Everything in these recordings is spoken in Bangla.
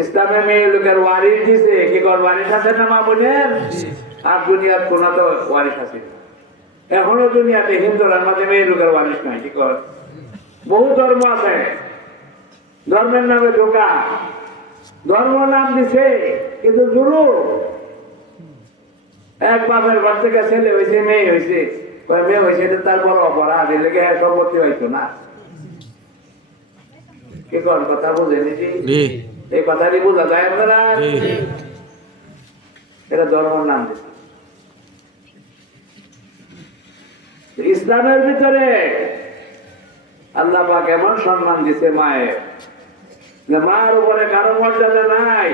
ইসলামে মেয়ে লোকের ওয়ারিস দিছে কি কর ওয়ারিস আছে না মা বোনের? আর দুনিয়ার কোন তো ওয়ারিস আছে। এখনও দুনিয়াতে হিন্দুরার মাঝে মেয়ে লোকের ওয়ারিস নাই কি কর? বহু ধর্ম আছে। ধর্মের নামে ঢোকা ধর্ম নাম দিছে কিন্তু জুলু এক বাপের ঘর থেকে ছেলে হয়েছে মেয়ে হয়েছে। মেয়ে হয়েছে তার বড় অপরাধ এর লেগে সম্পত্তি হইতো না। কি কর কথা বুঝেনি জি? এই কথাটি বোঝা যায় আপনারা? এটা ধর্মের নাম ইসলামের ভিতরে আল্লাহ পাক এমন সম্মান দিছে মায়ের যে মার উপরে কারও মর্যাদা নাই।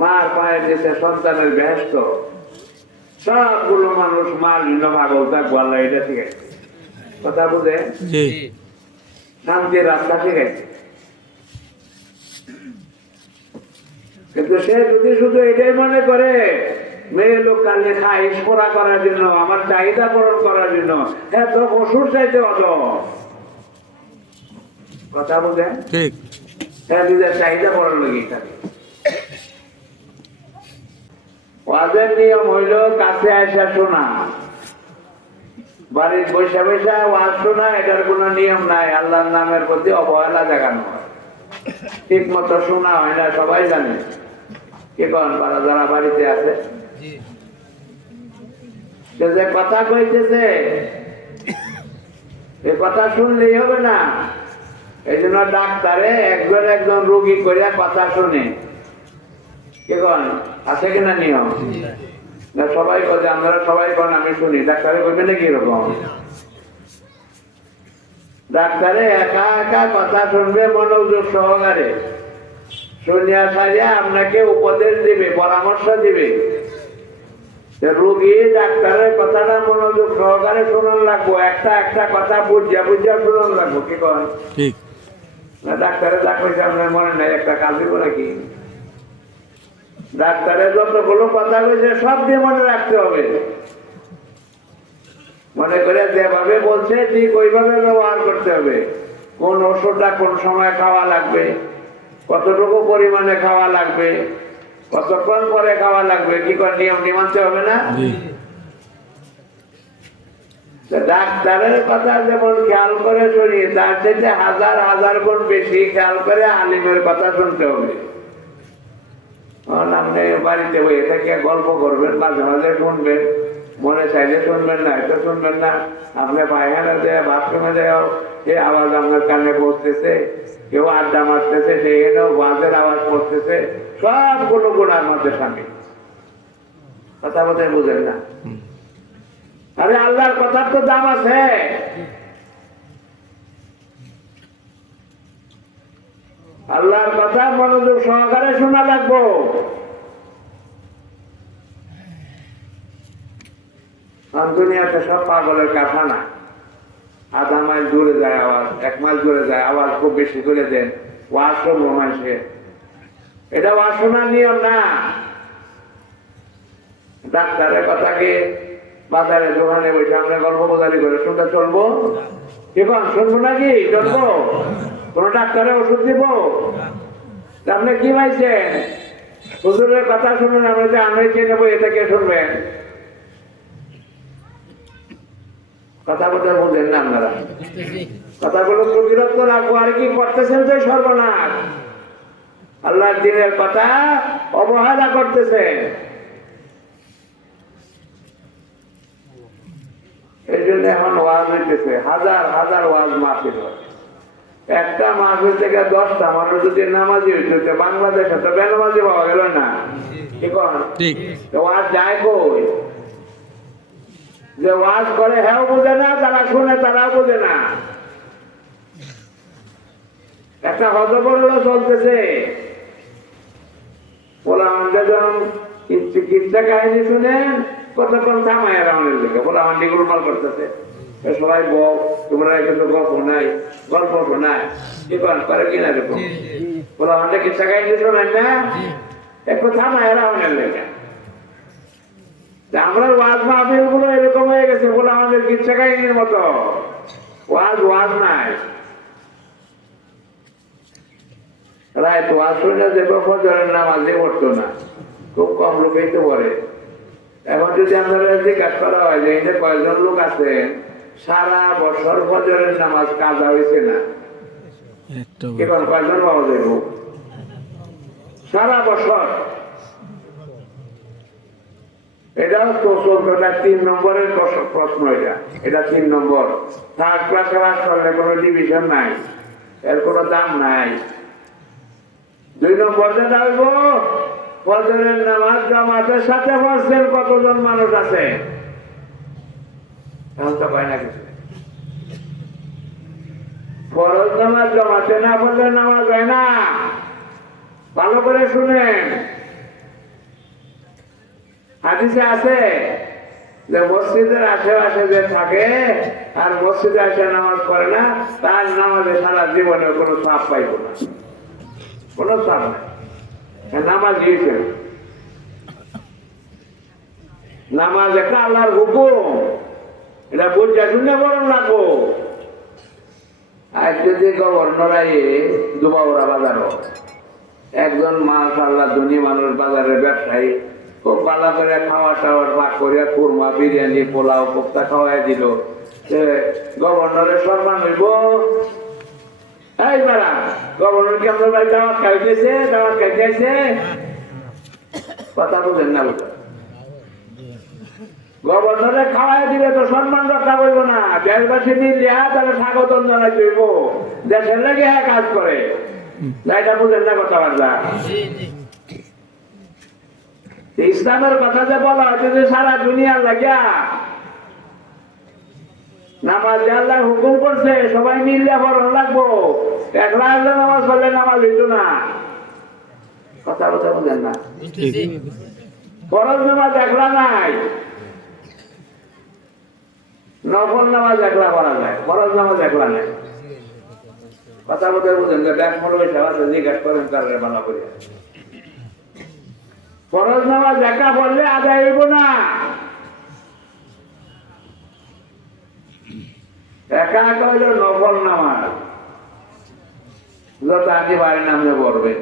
মার পায়ের দিছে সন্তানের ব্যস্ত সবগুলো মানুষ মার জন্য পাগল থাকব আল্লাহ এটা ঠিক আছে কথা বুঝে শান্তির রাস্তা শিখাইছে। কিন্তু সে যদি শুধু এটাই মনে করে মেয়ে লোক কালে পোড়া করার জন্য আমার চাহিদা পূরণ করার জন্য হ্যাঁ তো ওষুধ চাইতে অত। কথা বুঝেন? ঠিক। হ্যাঁ নিজের চাহিদা পূরণ লেগে থাকে ওয়াজের নিয়ম হইল কাছে আসা শোনা। বাড়ির বৈশা বৈশা ওয়াজ শোনা এটার কোনো নিয়ম নাই আল্লাহর নামের প্রতি অবহেলা দেখানো হয়। ঠিক মতো শোনা হয় না সবাই জানে। কি কন পাড়া যারা বাড়িতে আছে। যে কথা কইতেছে এ কথা শুনলেই হবে না। এই জন্য ডাক্তারে একজন একজন রোগী করিয়া কথা শুনে। কি কন আছে কিনা নিয়ম? না সবাই বলে আমরা সবাই কন আমি শুনি। ডাক্তারে বলবে নাকি এরকম? ডাক্তারে একা একা কথা শুনবে মনোযোগ সহকারে। শুনিয়া সারিয়া আপনাকে উপদেশ দিবে পরামর্শ দিবে। রোগী ডাক্তারের কথাটা মনোযোগ সহকারে শোনান লাগবো একটা একটা কথা বুঝিয়া বুঝিয়া শোনান লাগবো কি কন ঠিক। না ডাক্তারে যা কইছে আপনার মনে নাই একটা কাজ দিব নাকি? ডাক্তারের যতগুলো কথা কইছে সব দিয়ে মনে রাখতে হবে। মনে করে যেভাবে বলছে ঠিক ওইভাবে ব্যবহার করতে হবে। কোন ওষুধটা কোন সময় খাওয়া লাগবে? কতটুকু পরিমাণে খাওয়া লাগবে? কতক্ষণ পরে খাওয়া লাগবে? কি করে নিয়ম নিমানতে হবে না? ডাক্তারের কথা যেমন খেয়াল করে শুনি তার চাইতে হাজার হাজার গুণ বেশি খেয়াল করে আলিমের কথা শুনতে হবে। আপনি বাড়িতে বসে থেকে গল্প করবেন মাঝে মাঝে শুনবেন। মনে চাইলে শুনবেন না এটা শুনবেন না। আপনি পায়খানা যায় বাথরুমে যায় যে আওয়াজ আপনার কানে পৌঁছতেছে কেউ আড্ডা মারতেছে সেখানেও বাজের আওয়াজ পড়তেছে সবগুলো গুণার মধ্যে স্বামী কথা বোধহয় বুঝেন না? আরে আল্লাহর কথার তো দাম আছে। আল্লাহর কথা মনোযোগ সহকারে শোনা লাগবো। দুনিয়াতে সব পাগলের কথা না। আধা মাইল দূরে যায় আওয়াজ, এক মাইল দূরে যায় আওয়াজ, খুব বেশি করে দেন। ওয়াজ শুনব মানুষে এটা ওয়াজ নিয়ম না। ডাক্তারের কথাকে বাজারে দোকানে বসে আমরা গল্প বাজারি করে শুনতে চলবো? এখন শুনব নাকি? চলবো? কোন ডাক্তারে ওষুধ দিব? আপনি কি পাইছেন হুজুরের কথা শুনুন, আমরা যে আমরা কে নেব এটা কে শুনবেন? কথা বলতে না আপনারা। কথাগুলো তো বিরক্ত রাখব আর কি করতেছেন তো সর্বনাশ? আল্লাহর দিনের কথা অবহেলা করতেছেন। এই জন্য এখন ওয়াজ হইতেছে হাজার হাজার ওয়াজ মাহফিল হয়। একটা মাহফিল থেকে দশটা মানুষ যদি নামাজি হইতেছে বাংলাদেশে তো বেনামাজি পাওয়া গেল না। ঠিক। ওয়াজ যায় কই? যে ওয়াজ করে হ্যাঁ বোঝে না তারা শুনে তারাও বোঝে না। একটা হজবরল চলতেছে। বলে আমাদের যখন চিকিৎসা কাহিনী শুনেন কতক্ষণ থামায় রাউনের দিকে। বলে আমার ডিগুলমাল করতেছে। সবাই তোমরা কিন্তু গল্প নাই গল্প শোনায়। কি করে কিনা বলে আমাদের চিকিৎসা কাহিনী শোনেন না। একটু থামায় রাউনের তা আমরা ওয়াজ মাহফিলগুলো এরকম হয়ে গেছে বলে আমাদের কিচ্ছা কাহিনীর মতো। ওয়াজ ওয়াজ নাই। রায় তো দেবে ফজরের নামাজে পড়তো না। খুব কম লোকেই তো পড়ে। এখন যদি জিজ্ঞাসা করা হয় যে এই যে কয়জন লোক আছেন সারা বছর ফজরের নামাজ কাজা হয়েছে না? কয়জন পাওয়া যাইব সারা বছর। তিন নম্বরের প্রশ্ন- এটা। এটা তিন নম্বর। থার্ড করলে কোনো ডিভিশন নাই। এর কোনো দাম নাই। দুই নম্বর ফজরের নামাজ জামাতের সাথে কতজন মানুষ আছে? এখন তো না কিছু ফরজ নামাজ জমাতে না পড়লে নামাজ হয় না। ভালো করে শুনেন। হাদিসে আছে যে মসজিদের আশেপাশে যে থাকে আর মসজিদে আসে নামাজ পড়ে না, তার নামাজে সারা জীবনে কোনো চাপ পাইব না। কোনো চাপ নাই। নামাজ দিয়েছে নামাজ একটা আল্লাহর হুকুম। এটা বুঝা শুনে বরং লাগবো আর যদি গভর্নর আইয়ে দুবাউরা বাজারও, একজন মাছ আল্লাহ ধনী মানুষ বাজারের ব্যবসায়ী খুব ভালো করে খাওয়া টাওয়ার পাক করিয়া কুরমা, বিরিয়ানি, পোলাও, কোপ্তা খাওয়াই দিল। গভর্নরের সম্মান হইব। এই বেড়া গভর্নর কি আমাদের বাড়ি দাওয়াত খাইতেছে? দাওয়াত খাইতেছে? কথা বুঝেন না গভর্নরে খাওয়াই দিলে তো সম্মান রক্ষা করব না। দেশবাসী মিলিয়া তাহলে স্বাগতম জানাই দইব দেশের লাগে কাজ করে। না, এটা বুঝেন না কথাবার্তা ইসলামের কথা যে বলা হচ্ছে যে সারা দুনিয়ার লাগিয়া। নামাজ আল্লাহ হুকুম করছে সবাই পড়ন লাগবো। একলা একলা নামাজ পড়লে নামাজ হইত না। কথা কথা বুঝেন না। ফরজ নামাজ একলা নাই। নফল নামাজ একলা করা যায় ফরজ নামাজ একলা নাই। কথা বলতে বুঝেন ব্যাংক ফলো আছে জিজ্ঞাসা করেন তার ভালো করে ফরজ নামাজ একা পড়লে আদায় হইব না। একা একা হইল নফল নামাজ। যত বাড়ি নামে পড়বে।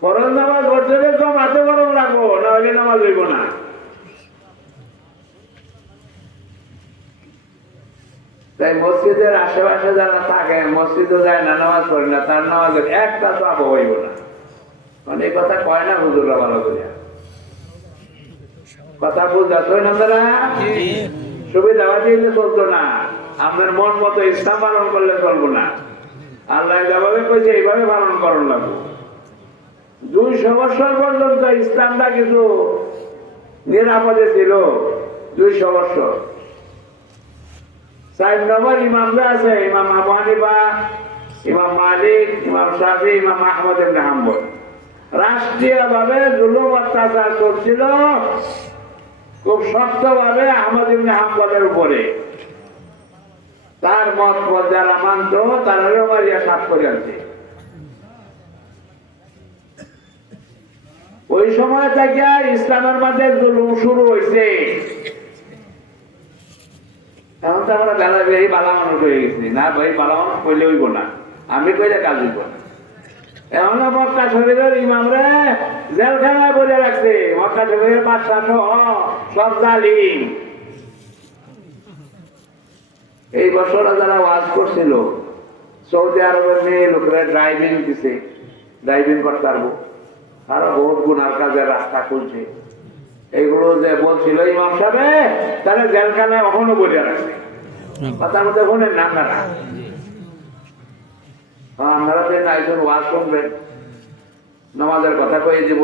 ফরজ নামাজ পড়তে গেলে কম হাতে গরম রাখব, না হইলে নামাজ হইব না। তাই মসজিদের আশেপাশে যারা থাকে, মসজিদে যায় না, নামাজ পড়ে না, তার নামাজ একটা চাপ হইব না। মানে এই কথা কয় না হুজুররা ভালো করে? কথা বুঝতেছ আপনারা সুবিধা দিলে চলতো না। আপনার মন মতো ইসলাম পালন করলে চলবো না। আল্লাহ যেভাবে কইছে, এইভাবে পালন করুন লাগবো। দুইশো বছর পর্যন্ত ইসলামটা কিছু নিরাপদে ছিল, দুইশো বছর। চার নম্বর ইমামরা আছে, ইমাম আবু হানিফা, ইমাম মালিক, ইমাম শাফি, ইমাম আহমদ ইবনে হাম্বল। রাষ্ট্রীয়ভাবে জুলুম অত্যাচার চলছিল খুব শক্তভাবে আহমদ ইবনে হাম্বলের উপরে। তার মত পথ যারা মানত তারাও মারিয়া সাফ করে আনছে। ওই সময় থেকে ইসলামের মধ্যে জুলুম শুরু হয়েছে। এখন তো আমরা বেলা বেশি বালা মানুষ হয়ে গেছি। না, ভাই বালা মানুষ কইলে হইব না। আমি কইলে কাজ হইব না। এখন মক্কা শরীরের ইমামরে জেলখানায় বলে রাখছে। মক্কা শরীরের বাদশা সহ সব জালিম। এই বছর যারা ওয়াজ করছিল সৌদি আরবের মেয়ে লোকেরা ড্রাইভিং দিছে। ড্রাইভিং করতে পারব। আরও বহুত গুনার কাজে রাস্তা খুলছে। এইগুলো যে বলছিল ইমাম সাহেব তাহলে জেলখানায় এখনও বলে রাখছে। কথার মধ্যে শোনেন না আপনারা? আপনারা তো ওয়াজ শুনবেন। নামাজের কথা কয়ে দিব,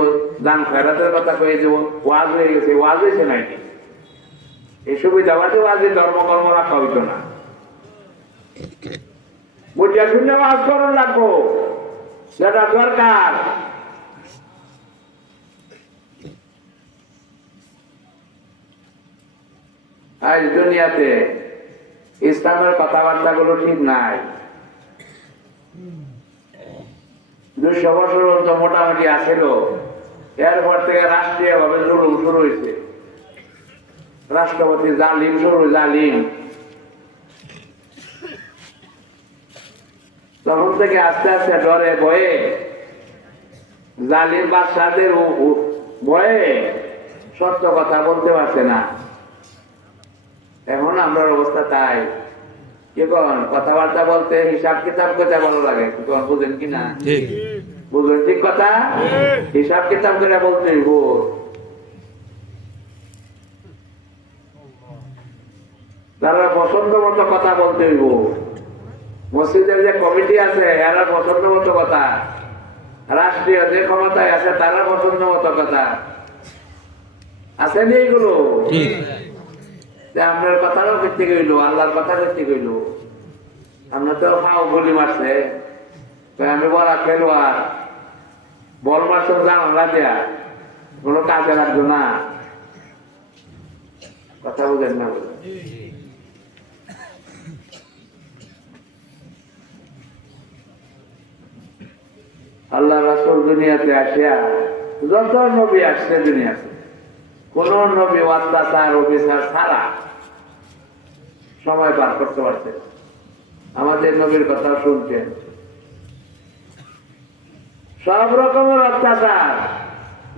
দান খেরাতের কথা কয়ে দিব, ওয়াজ হয়ে গেছে ওয়াজ হয়েছে নাকি? সুবিধা বাদে ওয়াজে ধর্মকর্ম রাখা হইতো না। বুঝিয়া শুনে ওয়াজ করুন লাগবো। সেটা দরকার। আজ দুনিয়াতে ইসলামের কথাবার্তা গুলো ঠিক নাই। দুশো বছর পর্যন্ত মোটামুটি আসিল এরপর থেকে রাষ্ট্রীয় ভাবে জুলুম শুরু হয়েছে। রাষ্ট্রপতি জালিম শুরু জালিম। তখন থেকে আস্তে আস্তে ডরে, ভয়ে। জালির বাচ্চাদের ভয়ে সত্য কথা বলতে পারছে না। এখন আমরা অবস্থা তাই। কন কথাবার্তা বলতে হিসাব কিতাব করতে ভালো লাগে। বুঝেন কি না? ঠিক। বুঝলেন ঠিক কথা? হিসাব কিতাব করে বলতে তারা পছন্দ মতো কথা বলতে হইব মসজিদের যে কমিটি আছে এরা পছন্দ মতো কথা। রাষ্ট্রীয় যে ক্ষমতায় আছে তারা পছন্দ মতো কথা। আছে নি এগুলো? আপনার কথাটাও করতে গইল আল্লাহর কথা করতে গইল আমরা তো ফাও গুলি মারছে। আমি বলা খেলোয়াড়, বল মারছে জানা দেয়া, কোনো কাজে লাগতো না। কথা বুঝেন না বুঝেন আল্লাহ রাসুল দুনিয়াতে আসিয়া, যত নবী আসছে দুনিয়াতে, কোন নবী অত্যাচার অবিচার ছাড়া সময় পার করতে পারছে আমাদের নবীর কথা শুনছেন। সব রকমের অত্যাচার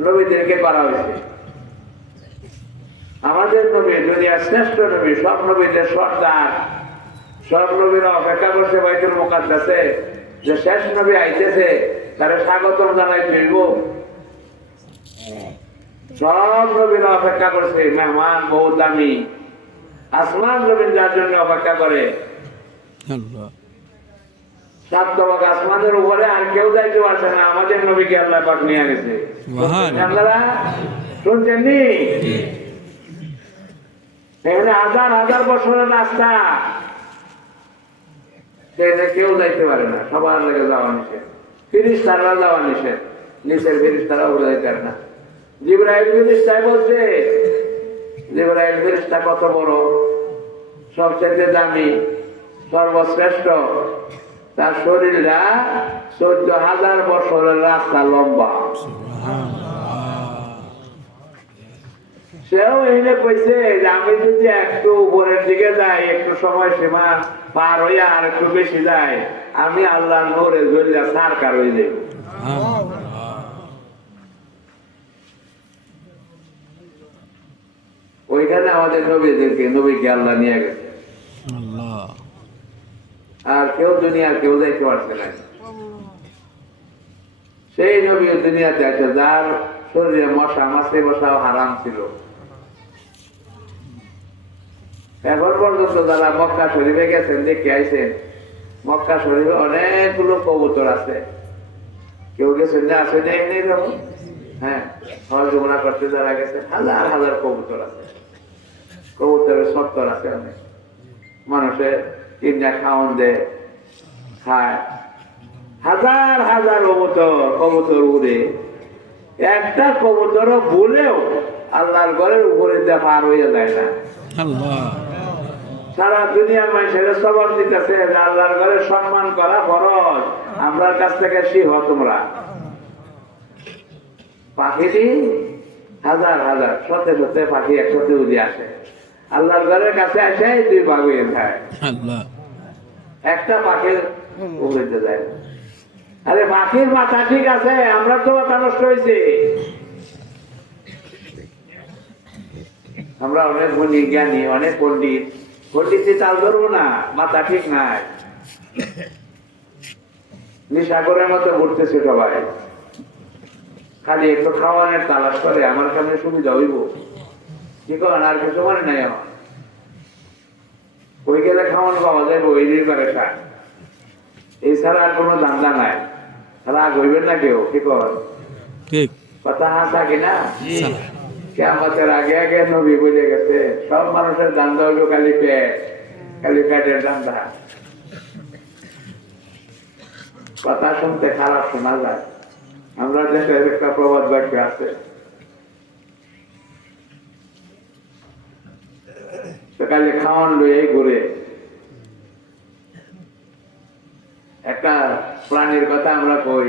নবীদেরকে করা হয়েছে। আমাদের নবী, দুনিয়ার শ্রেষ্ঠ নবী, সব নবীদের সর্দার, সব নবীরা অপেক্ষা করছে বাইতুল মুকাদ্দাসে। যে শেষ নবী আইতেছে, তারা স্বাগতম জানাই ফিরব। সব নবীরা অপেক্ষা করছে, মেহমান বহু দামি। আসমান জমিন যার জন্য অপেক্ষা করে। সাত তবক আসমানের উপরে আর কেউ যাইতে পারছে না। আমাদের নবীকে আল্লাহ পাক নিয়ে গেছে। আপনারা শুনছেন নি? এখানে হাজার হাজার বছরের রাস্তা। সেখানে কেউ যাইতে পারে না। সবার লেগে যাওয়া নিষেধ। ফিরিস তারা যাওয়া নিষেধ। নিচের ফিরিস তারা যাইতে পারে না। জিব্রাইল ফিরিস্তাই বলছে জিব্রাইল ফিরিস্তা কত বড়? সবচেয়ে দামি, সর্বশ্রেষ্ঠ। তার শরীরটা চোদ্দ হাজার বছরের রাস্তা লম্বা। সেও এনে কইছে যে আমি যদি একটু উপরের দিকে যাই, একটু সময় সীমা পার হইয়া আর একটু বেশি যাই, আমি আল্লাহ নোরে জ্বলিয়া সারকার হয়ে যাই ওইখানে আমাদের নবীদেরকে নবীকে আল্লাহ নিয়ে গেছে। আর কেউ দুনিয়ার কেউ যাইতে পারছে না। সেই নবী দুনিয়াতে আছে যার শরীরে মশা মাছে বসাও হারাম ছিল। এখন পর্যন্ত যারা মক্কা শরীফে গেছেন দেখে আইছেন মক্কা শরীফে অনেকগুলো কবুতর আছে। কেউ গেছেন যে আসে না এখানে এরকম? হ্যাঁ হজ করতে যারা গেছেন হাজার হাজার কবুতর আছে। কবুতরের সত্তর আছে অনেক। মানুষের তিনটা খাওয়ান দেয় খায়। হাজার হাজার কবুতর কবুতর উড়ে। একটা কবুতর বলেও আল্লাহর ঘরের উপরে পার হয়ে যায় না। আল্লাহ। সারা দুনিয়ার মানুষের সবর দিতেছে আল্লাহর ঘরে সম্মান করা ফরজ। আমরার কাছ থেকে শিহ তোমরা। পাখিটি হাজার হাজার সত্যি সত্যি পাখি একসাথে উড়ে আসে। আল্লাহর ঘরের কাছে আসে দুই ভাগ হয়ে যায় একটা পাখির উড়িতে যায় আরে পাখির মাথা ঠিক আছে আমরা তো মাথা নষ্ট হয়েছে। আমরা অনেক গুণী জ্ঞানী অনেক পণ্ডিত। পণ্ডিত চাল ধরবো না মাথা ঠিক নাই। নিশাগরের মতো ঘুরতেছে সবাই। খালি একটু খাওয়ানোর তালাশ করে আমার কেমন সুবিধা হইব। কি করেন? আর কিছু মনে নাই আমার। ওই গেলে খাওয়ান পাওয়া যাবে ওই করে এছাড়া আর কোনো ধান্দা নাই। রাগ হইবেন না কেউ কি ঠিক। কথা হাসা কিনা। কেমতের আগে আগে নবী বুঝে গেছে সব মানুষের ধান্দা হইল খালি পেট খালি পেটের ধান্দা। কথা শুনতে খারাপ শোনা যায়। আমরা দেশের একটা প্রবাদ বাক্য আছে। গালে খাওয়ান লয়ে ঘুরে। একটা প্রাণীর কথা আমরা কই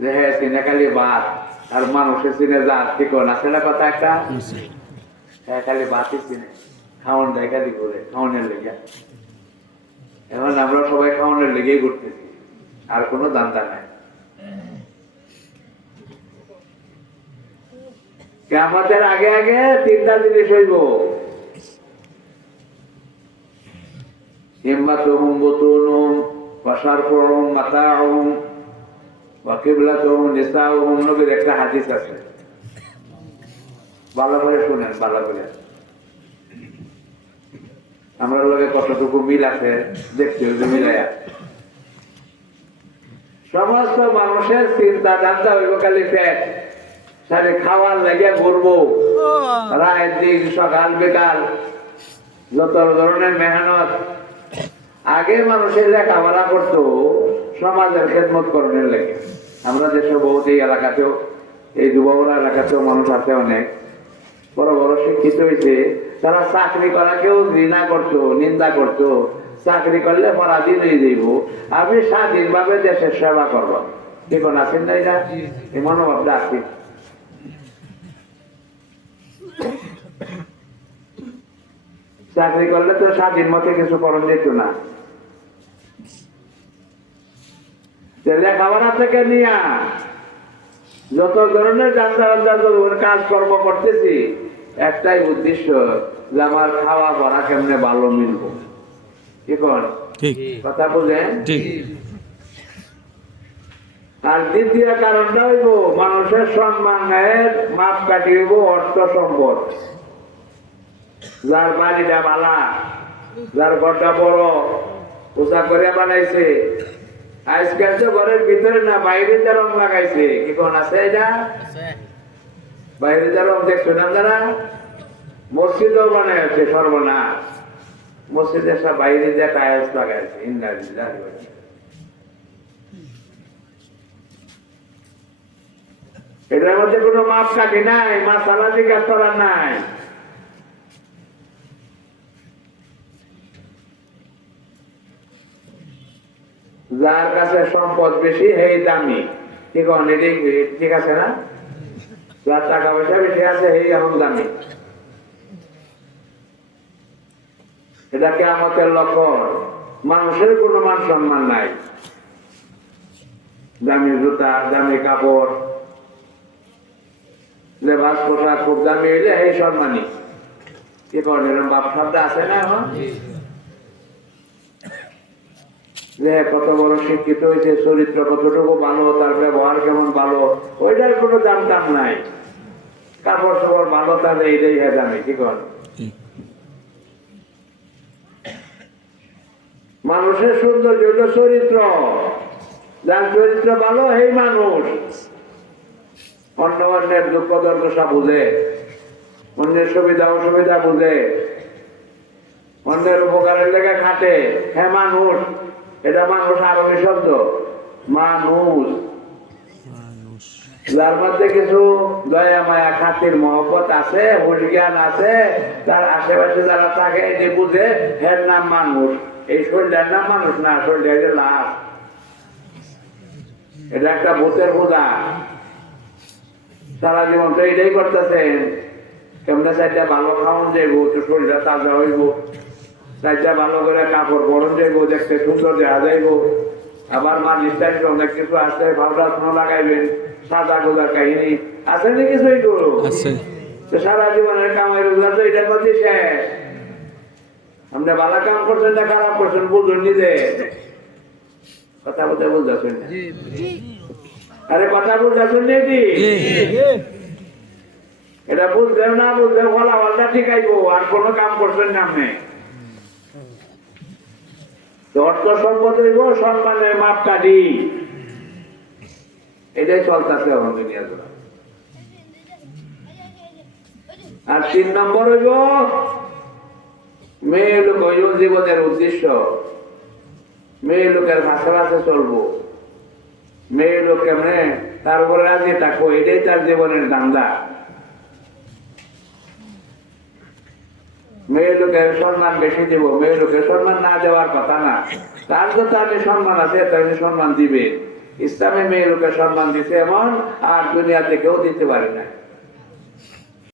যে হ্যাঁ চিনে খালি বাদ আর মানুষের চিনে যা ঠিক না সেটা কথা একটা? হ্যাঁ খালি বাতি চিনে খাওয়ান দেয় খালি ঘুরে খাওয়ানের লেগে এখন আমরা সবাই খাওয়ানের লেগেই ঘুরতেছি আর কোনো দান্তা নাই। আমাদের আগে আগে তিনটা জিনিস হইব। ওয়াশারফুহুম মাতাউহুম ওয়া কিবলাতুহুম নিসাউহুম। নবীর একটা হাদিস আছে। ভালো করে শুনেন ভালো করে আমরা লোকে কতটুকু মিল আছে দেখতে হইবে মিলাইয়া। সমস্ত মানুষের চিন্তা জানতে হইব খালি পেট সাথে খাওয়ার লেগে ঘুরবো। রায় দিন সকাল বিকাল। যত ধরনের মেহনত আগে মানুষের লেখাপড়া করতো সমাজের খেদমত করণের লেগে। আমরা দেশে বহুত এই এলাকাতেও এই যুবরা এলাকাতেও মানুষ আছে অনেক। বড় বড় শিক্ষিত হয়েছে। তারা চাকরি করাকেও ঘৃণা করতো নিন্দা করতো। চাকরি করলে পরাধীন হয়ে যাইব। আমি স্বাধীনভাবে দেশের সেবা করব। দেখুন আছেন না এটা এই মনোভাবটা আছে। চাকরি করলে তো স্বাধীন মতে কিছু করণ যেত না। লেখাপড়া থেকে নিয়া? যত ধরনের যাত্রা কাজকর্ম করতেছি একটাই উদ্দেশ্য যে আমার খাওয়া পড়া কেমনে ভালো মিলব। কি কর কথা বুঝেন? আর দ্বিতীয় কারণটা হইব মানুষের সম্মানের মাপ কাটি হইব অর্থ সম্পদ। যার বাড়িটা বালা যার ঘরটা বড় উঁচা করে বানাইছে আজকাল তো ঘরের ভিতরে না বাইরে রং লাগাইছে। কি কোন আছে এটা? বাইরে রং দেখছ না যারা মসজিদও বানাইছে সর্বনাশ। মসজিদে সব বাইরে যা টায়ার্স লাগাইছে এটার মধ্যে কোনো মাপ কাটি নাই মাসালা জিজ্ঞাস করার নাই। যার কাছে সম্পদ বেশি, সেই দামি। ঠিক আছে ঠিক আছে না? যার টাকা পয়সা বেশি আছে, সেই এখন দামি। এটা কেমতের লক্ষণ। মানুষের কোনো মান সম্মান নাই। দামি জুতা, দামি কাপড়। পোশাক খুব দামি হইলে এই সম্মানী কি করেন বাপ শব্দ আছে না এখন? যে কত বড় শিক্ষিত হয়েছে চরিত্র কতটুকু ভালো তার ব্যবহার কেমন ভালো ওইটার কোনো দাম টাম নাই। কাপড় চোপড় ভালো তাহলে এইটাই হ্যাঁ দামি কি কর? ঠিক মানুষের সৌন্দর্য হলো চরিত্র। যার চরিত্র ভালো এই মানুষ। অন্য অন্যের দুঃখ দুর্দশা বুঝে অন্যের সুবিধা অসুবিধা বুঝে অন্যের উপকারের লেগে খাটে হ্যাঁ মানুষ। এটা মানুষ আরবি শব্দ। মানুষ। যার মধ্যে কিছু দয়া মায়া খাতির মহব্বত আছে হুশ জ্ঞান আছে তার আশেপাশে যারা থাকে যে বুঝে হের নাম মানুষ। এই শরীরটার নাম মানুষ না শরীরটা যে লাশ। এটা একটা ভূতের বোঝা সারা জীবন তো এটাই করতেছেন। কেমনে চাইটা ভালো খাওয়ান যাইব তো শরীরটা তাজা হইব। চাইটা ভালো করে কাপড় পরন যাইব দেখতে সুন্দর দেখা যাইব। আবার মা নিস্তারিত অনেক কিছু আছে ভাবনা লাগাইবেন সাদা গোজার কাহিনী। আছে না কিছু আছে। তো সারা জীবনের কামাই রোজগার তো এটার মধ্যে শেষ। আপনি ভালো কাম করছেন না খারাপ করছেন বুঝুন নিজে। কথা বলতে বুঝতেছেন না? আরে কথা বুঝতেছেন নাকি এটা বুঝলেও না বুঝলেও ফলাফলটা ঠিক আইব আর কোনো কাম করছেন না আপনি। অর্থ সম্পদ হইব সম্মানের মাপ কাটি এটাই চলতেছে দুনিয়া আর তিন নম্বর হইব, মেয়ে লোক হইব জীবনের উদ্দেশ্য। মেয়ে লোকের ভাষা ভাষা চলবো। মেয়ে লোক কেমনে? তার উপরে রাজি থাকব, এটাই তার জীবনের দান্দা মেয়ে লোকের সম্মান বেশি দিব, মেয়ে লোকের সম্মান না দেওয়ার কথা না। তার যত আমি সম্মান আছে তাকে সম্মান দিবে। ইসলামে মেয়ে লোকের সম্মান দিতে এমন, আর দুনিয়াতে কেউ দিতে পারে না।